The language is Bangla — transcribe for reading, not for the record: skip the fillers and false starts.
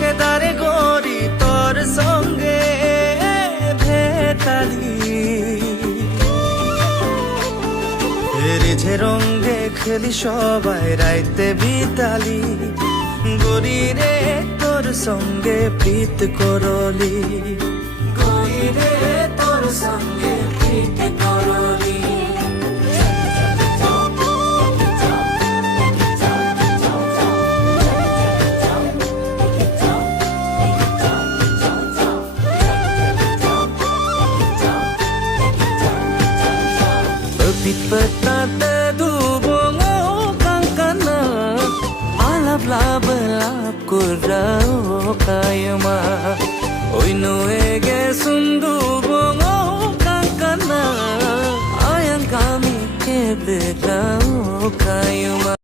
কেদারে গরি তোর সঙ্গে ভেটালি রিঝে রঙ্গে খেলি সবাই রাইতে বিতালি গরি রে তোর সঙ্গে প্রীত করলি গরি রে তোর সঙ্গে প্রীত করলি Pita dubongo kangkana alap lap kurao kayama oi no ege sundubongo kangkana ayang kami keblao